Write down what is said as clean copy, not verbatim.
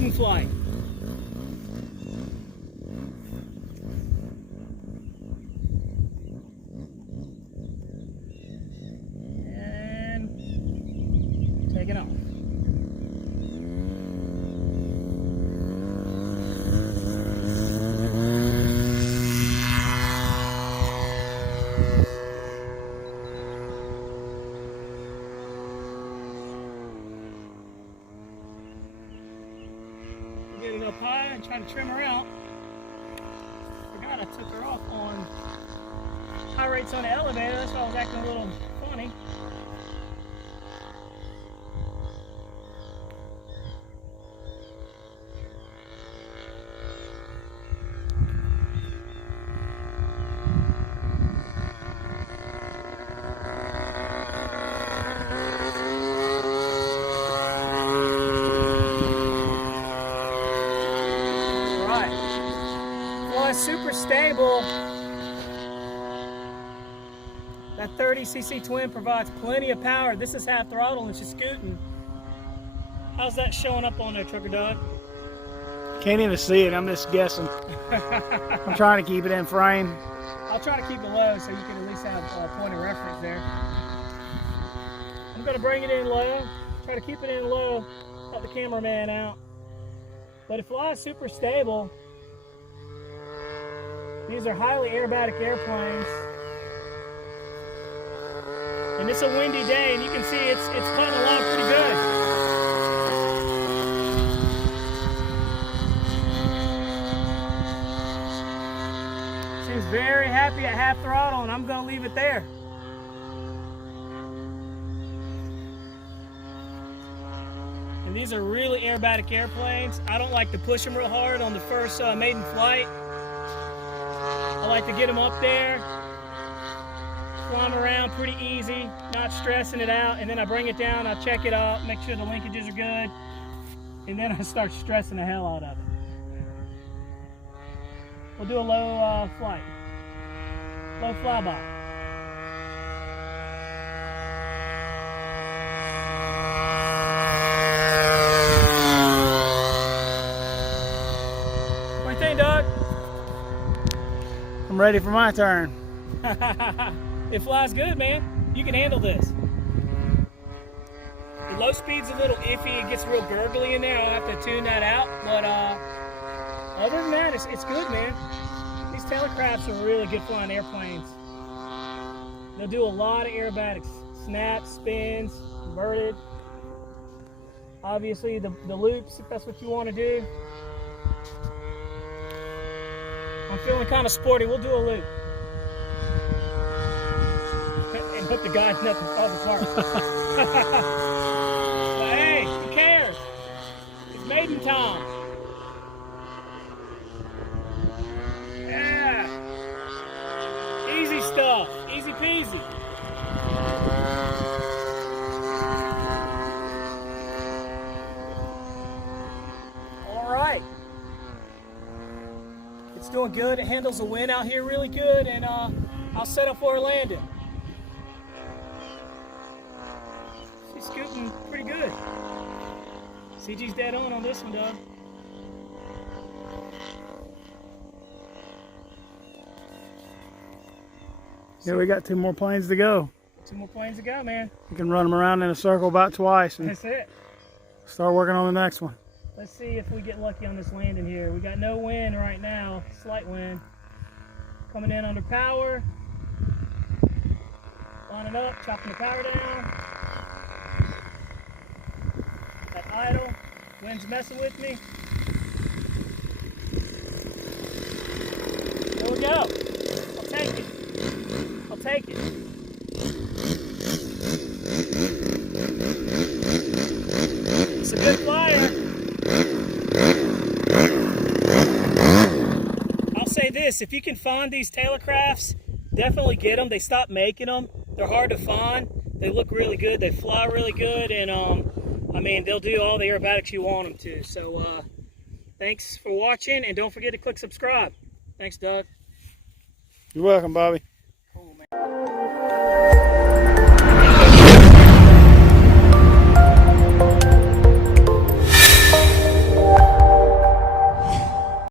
Maiden flight. And taking off. Getting up high and trying to trim her out. Forgot I took her off on high rates on the elevator. That's why I was acting a little funny. Super stable. That 30cc twin provides plenty of power. This is half throttle and she's scooting. How's that showing up on there, Trucker Dog? Can't even see it. I'm just guessing. I'm trying to keep it in frame. I'll try to keep it low so you can at least have a point of reference there. I'm going to bring it in low. Try to keep it in low. Help the cameraman out. But it flies super stable. These are highly aerobatic airplanes. And it's a windy day and you can see it's putting along pretty good. Seems very happy at half throttle and I'm gonna leave it there. And these are really aerobatic airplanes. I don't like to push them real hard on the first maiden flight. I like to get them up there, fly them around pretty easy, not stressing it out, and then I bring it down, I check it out, make sure the linkages are good, and then I start stressing the hell out of it. We'll do a low flight, low flyby. What do you think, Doug? I'm ready for my turn. It flies good, man. You can handle this. The low speed's a little iffy. It gets real gurgly in there. I'll have to tune that out. But other than that, it's good, man. These Taylorcrafts are really good flying airplanes. They'll do a lot of aerobatics. Snaps, spins, inverted. Obviously, the loops, if that's what you want to do. I'm feeling kind of sporty. We'll do a loop. And hope the guide nothing falls apart. But hey, who cares? It's maiden time. Yeah. Easy stuff. Easy peasy. All right. It's doing good. It handles the wind out here really good, and I'll set up for a landing. She's scooting pretty good. CG's dead on this one, Doug. Yeah, we got 2 more planes to go. 2 more planes to go, man. We can run them around in a circle about twice and That's it. start working on the next one. Let's see if we get lucky on this landing here. We got no wind right now, slight wind. Coming in under power. Lining up, chopping the power down. That idle. Wind's messing with me. There we go. I'll take it. I'll take it. It's a good flyer. I'll say this, if you can find these Taylorcrafts, definitely get them. They stopped making them. They're hard to find. They look really good. They fly really good. And I mean, they'll do all the aerobatics you want them to. So thanks for watching. And don't forget to click subscribe. Thanks, Doug. You're welcome, Bobby.